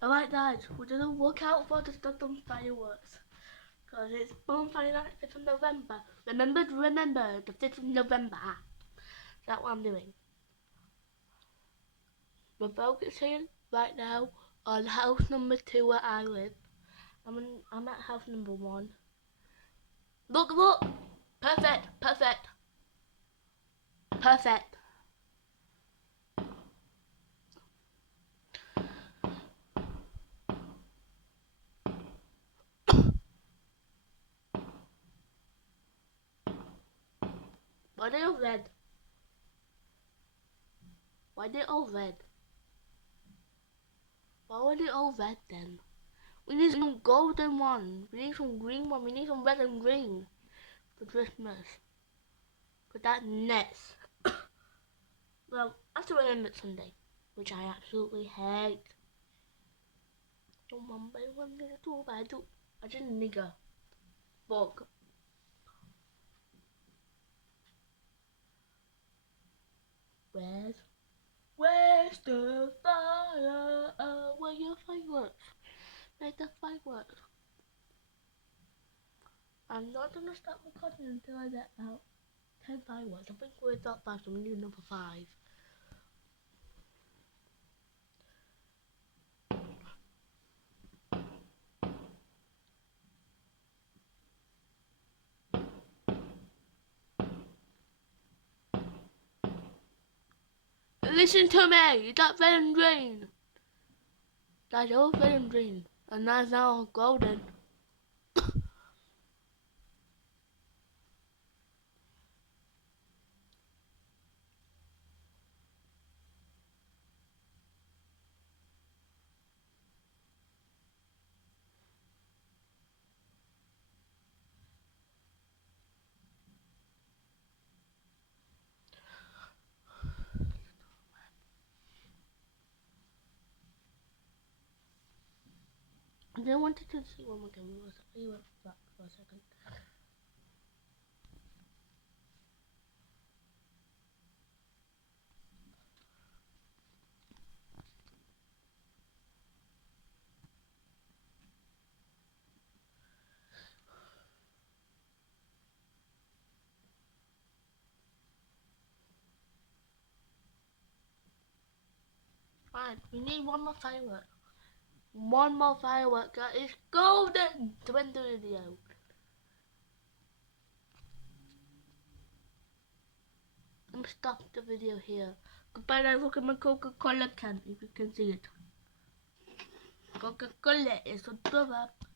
Alright guys, we're gonna walk out for the start on fireworks. Cause it's Bonfire night, 5th of November. Remember, the 5th of November. That's what I'm doing. We're focusing right now on house number 2 where I live. I'm at house number 1. Look! Perfect! Why are they all red? Why are they all red? Why were they all red then? We need some golden one. We need some green one. We need some red and green for Christmas. But that nets. Well, after I end it Sunday, which I absolutely hate. Don't one by one, two by two. I just nigger. Bug. Where's the fire? Where your fireworks? Where's the fireworks? I'm not gonna stop recording until I get about 10 fireworks. I think we're at 5, so we need number 5. Listen to me! That's red and green! That's all red and green. And that's now golden. I just wanted to see one more game. You went back for a second. Fine, we need one more firework. One more firework that is golden to end the video. I'm gonna stop the video here. Goodbye now, look at my Coca-Cola can if you can see it. Coca-Cola is a drop up.